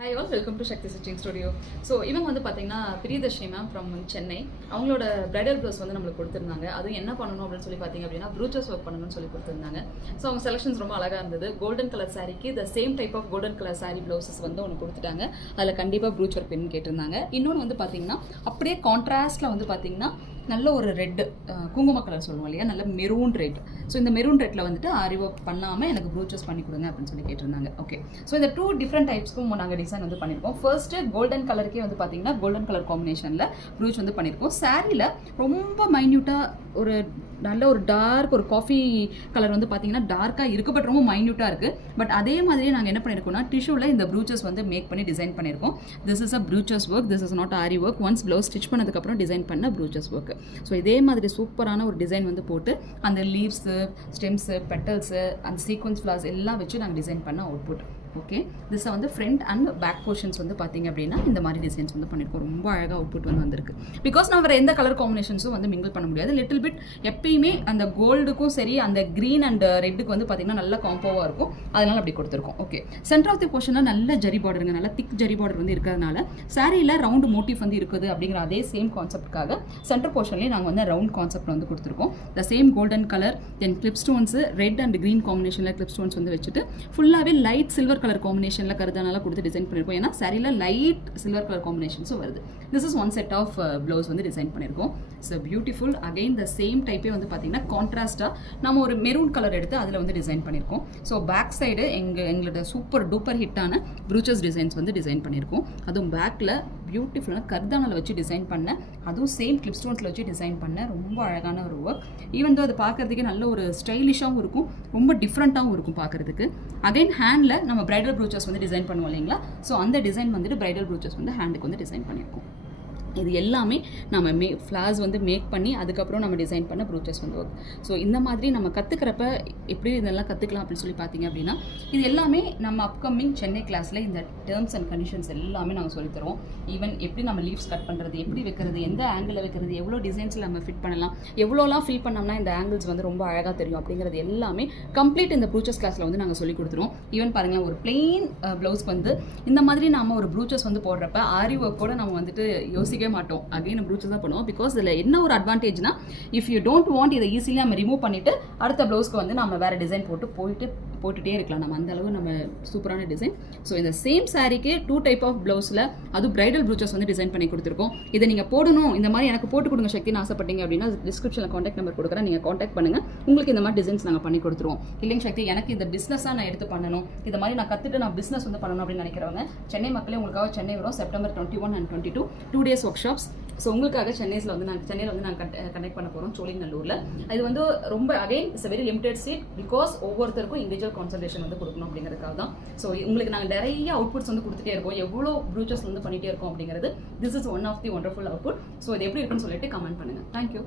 Hi all, welcome to Shakti Stitching Studio. So இவங்க வந்து பார்த்தீங்கன்னா பிரியதர்ஷினி மேம் ஃப்ரம் சென்னை. அவங்களோட பிரைடல் ப்ளவுஸ் வந்து நம்மளுக்கு கொடுத்துருந்தாங்க. அதுவும் என்ன பண்ணணும் அப்படின்னு சொல்லி பார்த்தீங்க அப்படின்னா ப்ரூச்சஸ் ஒர்க் பண்ணணும்னு சொல்லி கொடுத்துருந்தாங்க. ஸோ அவங்க செலெக்ஷன்ஸ் ரொம்ப அழகாக இருந்தது. கோல்டன் கலர் சாரிக்கு the same type of golden colour sari blouses வந்து ஒன்று கொடுத்துட்டாங்க. அதில் கண்டிப்பாக ப்ரூச் ஒர்க் பண்ணி கேட்டிருந்தாங்க. இன்னொன்று வந்து பார்த்தீங்கன்னா அப்படியே கான்ட்ராஸ்ட்டில் வந்து பார்த்தீங்கன்னா நல்ல ஒரு ரெட் குங்கும கலர் சொல்லுவோம் இல்லையா, நல்ல மெரூன் ரெட். ஸோ இந்த மெரூன் ரெட்டில் வந்துட்டு ஆரி ஒர்க் பண்ணாமல் எனக்கு ப்ரூச்சஸ் பண்ணி கொடுங்க அப்படின்னு சொல்லி கேட்டிருந்தாங்க. ஓகே, ஸோ இந்த 2 டிஃப்ரெண்ட் டைப்ஸ்க்கும் நாங்கள் டிசைன் வந்து பண்ணியிருக்கோம். ஃபர்ஸ்ட்டு கோல்டன் கலருக்கே வந்து பார்த்தீங்கன்னா கோல்டன் கலர் காம்பினேஷனில் ப்ரூச் வந்து பண்ணியிருக்கோம். சாரியில் ரொம்ப மைன்யூட்டாக ஒரு நல்ல ஒரு டார்க் ஒரு காஃபி கலர் வந்து பார்த்தீங்கன்னா டார்க்காக இருக்குது, பட் ரொம்ப மைன்யூட்டாக இருக்குது. பட் அதே மாதிரியே நாங்கள் என்ன பண்ணியிருக்கோம்னா டிஷ்யூவில் இந்த ப்ரூச்சஸ் வந்து மேக் பண்ணி டிசைன் பண்ணியிருக்கோம். This is a ப்ரூச்சஸ் work, this is not aari work. Once blouse stitch பண்ணதுக்கப்புறம் டிசைன் பண்ண ப்ரூச்சஸ் ஒர்க். ஸோ இதே மாதிரி சூப்பரான ஒரு டிசைன் வந்து போட்டு அந்த லீவ்ஸு, ஸ்டெம்ஸு, பெட்டல்ஸு, அந்த சீக்வன்ஸ் ஃப்ளார்ஸ் எல்லாம் வச்சு நாங்கள் டிசைன் பண்ண அவுட்புட். ஓகே, திஸ் வந்து ஃப்ரண்ட் அண்ட் பேக் போர்ஷன்ஸ் வந்து பார்த்தீங்க அப்படின்னா இந்த மாதிரி டிசைன்ஸ் வந்து பண்ணியிருக்கோம். ரொம்ப அழகாக அவுட்புட் வந்து வந்திருக்கு. பிகாஸ் நான் வேறு எந்த கலர் காம்பினேஷன்ஸும் வந்து மிங்கிள் பண்ண முடியாது. லிட்டில் பிட் எப்பயுமே அந்த கோல்டுக்கும் சரி அந்த க்ரீன் அண்ட் ரெட்டுக்கு வந்து பார்த்தீங்கன்னா நல்ல காம்போவாக இருக்கும். அதனால் அப்படி கொடுத்துருக்கோம். ஓகே, சென்டர் ஆஃப் தி போர்ஷனில் நல்ல ஜரி பார்டருங்க, நல்ல திக் ஜரி பார்டர் வந்து இருக்கிறதுனால சாரியில் ரவுண்டு மோட்டிவ் வந்து இருக்குது அப்படிங்கிற அதே சேம் கான்செப்டுக்காக சென்டர் போர்ஷன்லேயே நாங்கள் வந்து ரவுண்ட் கான்செப்ட் வந்து கொடுத்துருக்கோம். The same golden colour, then clip stones red and green காம்பினேஷனில் கிளிப் ஸ்டோன்ஸ் வந்து வச்சுட்டு ஃபுல்லாகவே லைட் சில்வர் கலர் காம்பினேஷனில் கருதானால கொடுத்து டிசைன் பண்ணியிருக்கோம். ஏன்னா சாரியில் லைட் சில்வர் கலர் காம்பினேஷன்ஸும் வருது. This is one set of blouse வந்து டிசைன் பண்ணியிருக்கோம். So beautiful. Again the same டைப்பே வந்து பார்த்தீங்கன்னா கான்ட்ராஸ்ட்டாக நம்ம ஒரு மெரூன் கலர் எடுத்து அதில் வந்து டிசைன் பண்ணியிருக்கோம். ஸோ பேக் சைடு எங்களோட சூப்பர் டூப்பர் ஹிட்டான ப்ரூச்சஸ் டிசைன்ஸ் வந்து டிசைன் பண்ணியிருக்கோம். அதுவும் பேக்கில் பியூட்டிஃபுல்லான கர்தானால வச்சு டிசைன் பண்ண, அதுவும் சேம் கிளிப் ஸ்டோன்ஸில் வச்சு டிசைன் பண்ண ரொம்ப அழகான ஒரு ஒர்க். ஈவன் தோ அது பார்க்கறதுக்கே நல்ல ஒரு ஸ்டைலிஷாகவும் இருக்கும், ரொம்ப டிஃப்ரெண்ட்டாகவும் இருக்கும் பார்க்குறதுக்கு. அகைன் ஹேண்டில் நம்ம பிரைடல் ப்ரூச்சஸ் வந்து டிசைன் பண்ணுவோம் இல்லைங்களா, ஸோ அந்த டிசைன் வந்துட்டு பிரைடல் ப்ரூச்சஸ் வந்து ஹேண்டுக்கு வந்து டிசைன் பண்ணியிருக்கோம். இது எல்லாமே நம்ம ஃப்ளார்ஸ் வந்து மேக் பண்ணி அதுக்கப்புறம் நம்ம டிசைன் பண்ண ப்ரூச்சஸ் வந்து ஒர்க். ஸோ இந்த மாதிரி நம்ம கற்றுக்கிறப்ப எப்படி இதெல்லாம் கற்றுக்கலாம் அப்படின்னு சொல்லி பார்த்தீங்க அப்படின்னா இது எல்லாமே நம்ம அப்கமிங் சென்னை கிளாஸில் இந்த டேர்ம்ஸ் அண்ட் கண்டிஷன்ஸ் எல்லாமே நாங்கள் சொல்லித்தருவோம். ஈவன் எப்படி நம்ம லீவ்ஸ் கட் பண்ணுறது, எப்படி வைக்கிறது, எந்த ஆங்கிளில் வைக்கிறது, எவ்வளோ டிசைன்ஸில் நம்ம ஃபிட் பண்ணலாம், எவ்வளோலாம் ஃபில் பண்ணோம்னா இந்த ஆங்கிள்ஸ் வந்து ரொம்ப அழகாக தெரியும் அப்படிங்கிறது எல்லாமே கம்ப்ளீட் இந்த ப்ரூச்சஸ் கிளாஸில் வந்து நாங்கள் சொல்லி கொடுத்துருவோம். ஈவன் பாருங்களேன், ஒரு பிளெயின் ப்ளவுஸ்க்கு வந்து இந்த மாதிரி நம்ம ஒரு ப்ரூச்சஸ் வந்து போடுறப்ப ஆரி ஒர்க் கூட நம்ம வந்துட்டு யோசிக்க மாட்டோம். அகைன் ப்ரூச்சஸ் தான் பண்ணுவோம். பிகாஸ் இதில் என்ன ஒரு அட்வான்டேஜ்னா, இஃப் யூ டோன்ட் வாண்ட் இதை ஈஸிலி நம்ம ரிமூவ் பண்ணிட்டு அடுத்த ப்ளவுஸ்க்கு வந்து நம்ம வேறு டிசைன் போட்டுகிட்டே இருக்கலாம். நம்ம அந்த அளவு நம்ம சூப்பரான டிசைன். ஸோ இந்த சேம் சாரிக்கு 2 டைப் ஆஃப் ப்ளவுஸில் அதுவும் பிரைடல் ப்ரூச்சஸ் வந்து டிசைன் பண்ணி கொடுத்துருக்கோம். இதை நீங்கள் போடணும், இந்த மாதிரி எனக்கு போட்டு கொடுங்க சக்தின்னு ஆசைப்பட்டீங்க அப்படின்னா டிஸ்கிரிப்ஷனில் காண்டாக்ட் நம்பர் கொடுக்குறேன், நீங்கள் காண்டாக்ட் பண்ணுங்கள். உங்களுக்கு இந்த மாதிரி டிசைன்ஸ் நாங்கள் பண்ணி கொடுத்துருவோம். இல்லைங்க சக்தி, எனக்கு இந்த பிஸ்னஸாக நான் எடுத்து பண்ணணும், இந்த மாதிரி நான் கற்றுட்டு நான் பிஸ்னஸ் வந்து பண்ணணும் அப்படின்னு நினைக்கிறவங்க சென்னை மக்களே உங்களுக்காக சென்னை வரும். September 21 and 22 2 days work shops. So உங்களுக்காக சென்னையில் வந்து நாங்கள் கனெக்ட் பண்ண போகிறோம் சோழிங்கநல்லூரில். இது வந்து ரொம்ப again it's very limited seat. Because ஒவ்வொருத்தருக்கும் இண்டிவிஜுவல் கான்சன்ட்ரேஷன் வந்து கொடுக்கணும் அப்படிங்கிறதுக்காக தான். ஸோ உங்களுக்கு நாங்கள் நிறைய அவுட்புட்ஸ் வந்து கொடுத்துட்டே இருக்கோம், எவ்வளோ ப்ரூச்சஸ் வந்து பண்ணிகிட்டே இருக்கோம் அப்படிங்கிறது. This is one of the wonderful output. So இது எப்படி இருக்குன்னு சொல்லிட்டு கமெண்ட் பண்ணுங்கள். தேங்க்யூ.